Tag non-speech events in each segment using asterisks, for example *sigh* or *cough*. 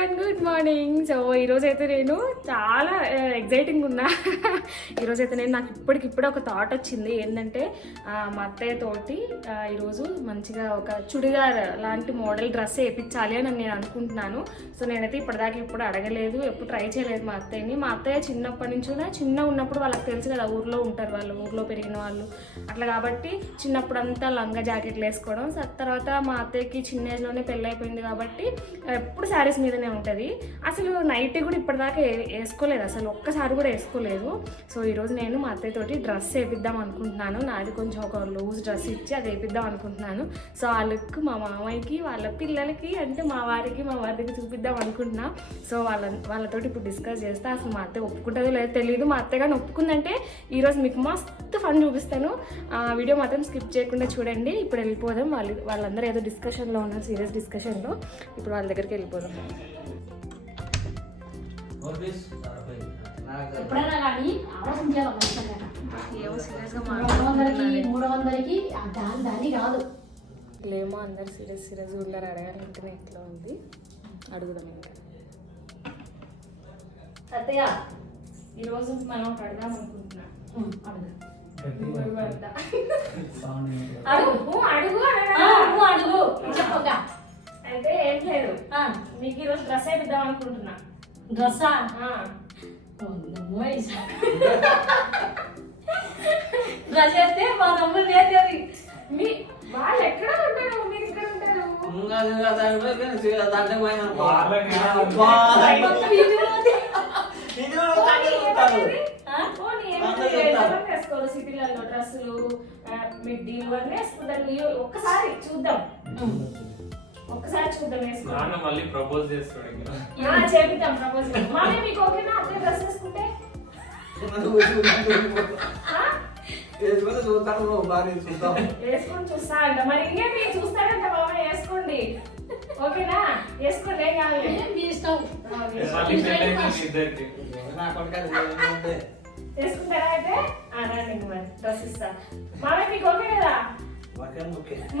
And good morning so ఈరోజు అయితే నేను చాలా ఎగ్జైటింగ్ ఉన్నా. ఈరోజు అయితే నేను నాకు ఇప్పటికిప్పుడు ఒక థాట్ వచ్చింది. ఏంటంటే మా అత్తయ్య తోటి ఈరోజు మంచిగా ఒక చుడిదార్ లాంటి మోడల్ డ్రెస్ వేయించాలి అని నేను అనుకుంటున్నాను. సో నేనైతే ఇప్పటిదాకా ఇప్పుడు అడగలేదు ఎప్పుడు ట్రై చేయలేదు మా అత్తయ్యని. మా అత్తయ్య చిన్నప్పటి నుంచి కూడా చిన్న ఉన్నప్పుడు వాళ్ళకి తెలుసు కదా ఊర్లో ఉంటారు వాళ్ళు ఊర్లో పెరిగిన వాళ్ళు. అట్లా కాబట్టి చిన్నప్పుడు అంతా లంగా జాకెట్లు వేసుకోవడం. సో తర్వాత మా అత్తయ్యకి చిన్న ఏజ్లోనే పెళ్ళైపోయింది కాబట్టి ఎప్పుడు శారీస్ మీదనే ఉంటుంది. అసలు నైట్ కూడా ఇప్పటిదాకా వేసుకోలేదు. అసలు ఒక్కసారి కూడా వేసుకోలేదు. సో ఈరోజు నేను మా అత్తయ్య తోటి డ్రెస్ వేపిద్దాం అనుకుంటున్నాను. నాది కొంచెం ఒక లూజ్ డ్రెస్ ఇచ్చి అది వేపిద్దాం అనుకుంటున్నాను. సో ఆ లుక్ మా మామయ్యకి వాళ్ళ పిల్లలకి అంటే మా వారికి మా వారికి చూపిద్దాం అనుకుంటున్నా. సో వాళ్ళ వాళ్ళతోటి ఇప్పుడు డిస్కస్ చేస్తే. అసలు మా అత్తయ్య ఒప్పుకుంటుందో లేదో తెలియదు మా అత్తయ్య కానీ ఒప్పుకుందంటే ఈరోజు మీకు మస్తు ఫన్ చూపిస్తాను. వీడియో మాత్రం స్కిప్ చేయకుండా చూడండి. ఇప్పుడు వెళ్ళిపోదాం. వాళ్ళు వాళ్ళందరూ ఏదో డిస్కషన్లో ఉన్నారు సీరియస్ డిస్కషన్లో ఇప్పుడు వాళ్ళ దగ్గరికి వెళ్ళిపోదాం. ఎప్పుడైనా కానీ ఆలోచించాలి మూడు వందలకి మూడు వందలకి ఆ దాని దాని కాదు. లేమో అందరు సీరియస్ సీరియస్ ఉన్నారు. అడగాలంటేనే ఎట్లా ఉంది? అడుగుదాం ఇంకా. సత్య ఈరోజు మనం అడగాం అనుకుంటున్నా. అడుగు. అడుగు. అడుగు చెప్పక అయితే ఏం లేదు. మీకు ఈరోజు డ్రెస్ వేపిద్దాం అనుకుంటున్నా. ఆ. డ్రెస్ వేస్తే మా తమ్ముడు వేసేది మీ వాళ్ళు ఎక్కడ ఉంటారు? మీరు ఇక్కడ ఉంటారు? సిటీలలో డ్రెస్సులు మిడ్డీలు అన్నీ వేసుకుంటారు. ఒక్కసారి చూద్దాం. ఉమ్. ఒక్కసారి చూద్దాం వేసుకోండి నాన్న మళ్ళీ ప్రపోజ్ చేస్తాడు ఇంకా. ఆ, చేపిద్దాం ప్రపోజ్ మళ్ళీ మీకు ఓకేనా? అట్లే డ్రెస్ వేసుకుంటే? ఆ? వేసుకొని చూస్తా అంట. మరి ఇంకేం మీరు చూస్తారంట బాబా వేసుకోండి. ఓకేనా? వేసుకోండి ఏం కాదు ఏం మీ ఇష్టం? వేసుకుంటారా అయితే? ఆ, రండి ఇంక మరి. డ్రెస్ ఇస్తా. మామయ్య మీకు ఓకే కదా?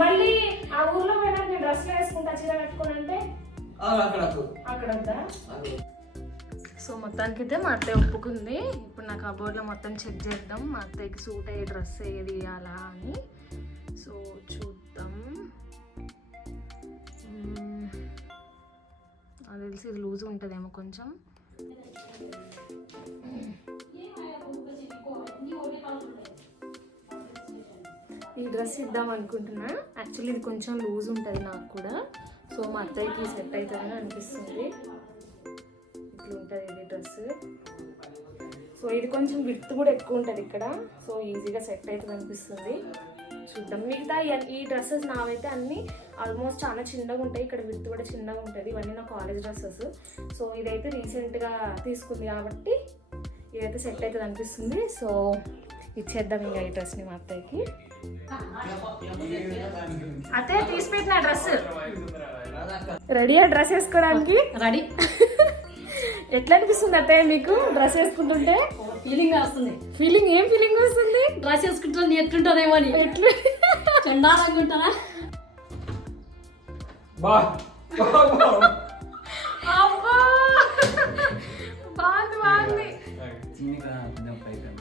మళ్ళీ ఆ ఊర్లో పోయినా నేను డ్రెస్ వేసుకుంటా చీర కట్టుకొని అంటే అక్కడ సో మొత్తానికి అయితే మా అత్తయ్య ఒప్పుకుంది. ఇప్పుడు నా కబోర్డ్లో మొత్తం చెక్ చేద్దాం. మా అత్తయ్యకి సూట్ అయ్యే డ్రెస్ ఏది అలా అని. సో చూద్దాం. నాకు తెలిసి ఇది లూజ్ ఉంటుందేమో కొంచెం. ఈ డ్రెస్ ఇద్దాం అనుకుంటున్నా. యాక్చువల్లీ ఇది కొంచెం లూజ్ ఉంటుంది నాకు కూడా. సో మా అత్తయ్యకి సెట్ అవుతుందని అనిపిస్తుంది. ఇట్లా ఉంటుంది ఇది డ్రెస్. సో ఇది కొంచెం విత్ కూడా ఎక్కువ ఉంటుంది ఇక్కడ. సో ఈజీగా సెట్ అవుతుంది అనిపిస్తుంది. చూద్దాం. మిగతా ఈ- ఈ డ్రెస్సెస్ నావైతే అన్ని ఆల్మోస్ట్ చాలా చిన్నగా ఉంటాయి. ఇక్కడ విత్ కూడా చిన్నగా ఉంటుంది. ఇవన్నీ నా కాలేజ్ డ్రెస్సెస్. సో ఇదైతే రీసెంట్గా తీసుకుంది కాబట్టి ఇదైతే సెట్ అవుతుంది అనిపిస్తుంది. సో ఇచ్చేద్దాం ఇంకా ఈ డ్రెస్ని మా అత్తయ్యకి. అత్తయ్య తీసి పెట్టిన డ్రెస్. రెడీయా డ్రెస్ వేసుకోవడానికి? రెడీ. *laughs* ఎట్లా అనిపిస్తుంది అత్తయ్య మీకు డ్రెస్ వేసుకుంటుంటే? ఫీలింగ్ వస్తుంది. ఫీలింగ్ ఏం ఫీలింగ్ వస్తుంది? డ్రెస్ వేసుకుంటే నీ ఎట్లుంటుందేమో అని. ఎట్లా? బా. బాగుంది బాగుంది.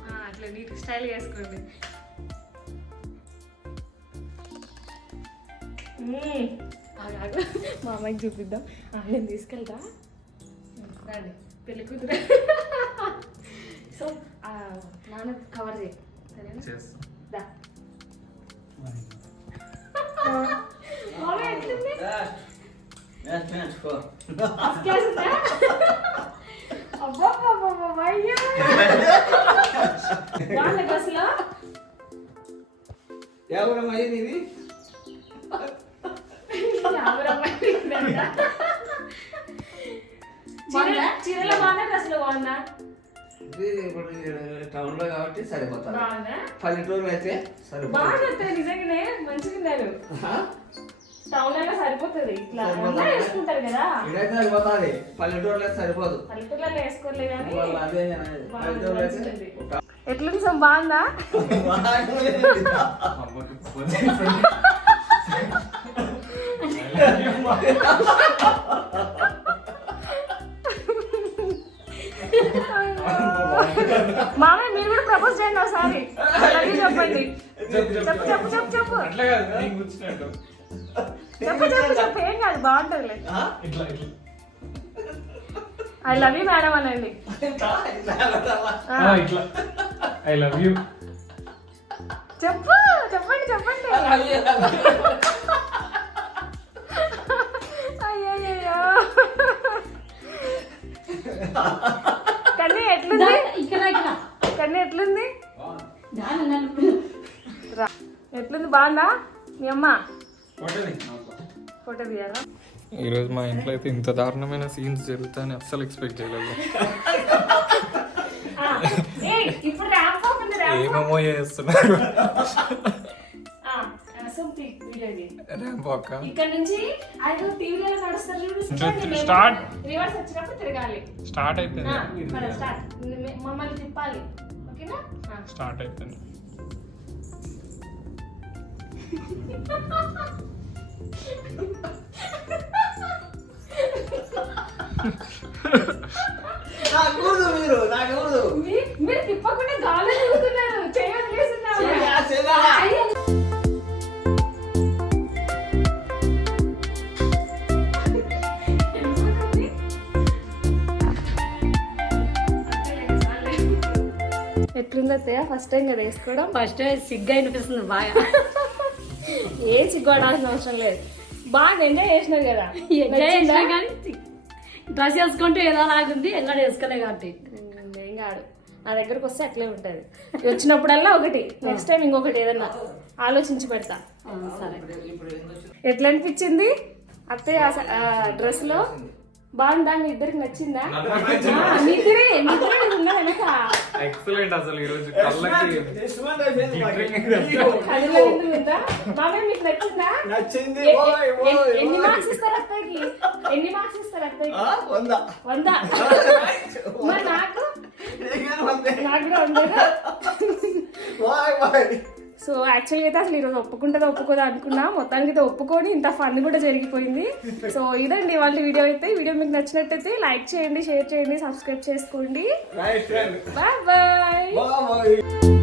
ఆ, అట్లా నీట్ స్టైల్ మా అమ్మాయికి చూపిద్దాం. ఆ, నేను తీసుకెళ్తా. రండి. పెళ్ళి కూతురు. సో నాన్న కవర్ చేయి. సరేనా? చేస్తాం. దా. *laughs* *laughs* చీరలో బాగుందా? డ్రెస్లో బాగుందా? టౌన్లో కాబట్టి సరిపోతారు బాగుందా? పల్లెటూరు అయితే సరిపోతుంది. నిజంగానే మంచిగా టౌన్ అయినా సరిపోతుంది. ఇట్లా సరిపోతుంది. అందరూ వేసుకుంటారు కదా. ఇదైతే సరిపోతుంది. పల్లెటూరులో సరిపోదు. వేసుకోలే కానీ అదే. పల్లెటూరులో అయితే మంచిగుంది. ఎట్లుంది బాగుందా? *laughs* మామయ్య మీరు కూడా ప్రపోజ్ చేయండి ఒకసారి. అలాగే చెప్పండి. చెప్పు చెప్పు. చెప్పు చెప్పు అట్లా చెప్పు చెప్పు చెప్పు. ఏం కాదు బాగుంటుందిలే. ఐ లవ్ యూ మేడం అనండి. I love you. చెప్పు చెప్పండి చెప్పండి. కన్నీ ఎట్లుంది? ఇక్కడ ఎట్లుంది? ఎట్లుంది? బాగుందా? మీ అమ్మ? ఫోటో తీయాలా? ఈరోజు మా ఇంట్లో అయితే ఇంత దారుణమైన సీన్స్ జరుగుతాయని అస్సలు ఎక్స్పెక్ట్ చేయలేదు. ఏమేమో చేస్తున్నారు. ర్యాంప్ వాక్ ఇక్కడ నుంచి ఐదు టీవీలో నడుస్తారు చూడు స్టార్ట్. రివర్స్ వచ్చినప్పుడు తిరగాలి. స్టార్ట్ అయిపోయింది? స్టార్ట్. మమ్మల్ని తిప్పాలి. ఓకేనా. స్టార్ట్ అయిపోయింది. *laughs* అత్తయ్య? ఫస్ట్ టైం కదా వేసుకోవడం? ఫస్ట్ సిగ్గా అనిపిస్తుంది బాగా. ఏ సిగ్గుపడాల్సిన అవసరం లేదు. బాగా ఎంజాయ్ చేసినారు కదా. ఎంజాయ్ చేసినా? కానీ డ్రెస్ వేసుకుంటే ఏదో లాగుంది ఎంగడ వేసుకోలే కాబట్టి. ఏం కాదు. నా దగ్గరకు వస్తే అట్లే ఉంటది. వచ్చినప్పుడల్లా ఒకటి నెక్స్ట్ టైం ఇంకొకటి ఏదన్నా ఆలోచించి పెడతా. సరే? ఎట్లా అనిపించింది? అత్తయ్య డ్రెస్లో బాగుందా? మీ ఇద్దరికి నచ్చిందా? ఆ, మీ ఇద్దరే మీ ఇద్దరే ఉన్నా వెనక. ఎక్సలెంట్ అసలు కళ్ళకి సుమంత్ అయిపోయింది మాకు. కళ్ళలో ఎందుకు ఉందా? మామే మీకు నచ్చిందా? నచ్చింది ఎన్ని. మార్క్స్ ఇస్తారు అత్తయ్యకి? ఎన్ని మార్క్స్ ఇస్తారు అత్తయ్యకి? వంద. వంద? *laughs* మరి నాకు? వందే. నాకు కూడా వాయ్. *laughs* సో యాక్చువల్గా అయితే అసలు ఈరోజు ఒప్పుకుంటుందో ఒప్పుకోదా అనుకున్నా. మొత్తానికి అయితే ఒప్పుకొని ఇంత ఫన్ కూడా జరిగిపోయింది. సో ఇదండి వాళ్ళ వీడియో అయితే. వీడియో మీకు నచ్చినట్టయితే లైక్ చేయండి షేర్ చేయండి సబ్స్క్రైబ్ చేసుకోండి. Bye bye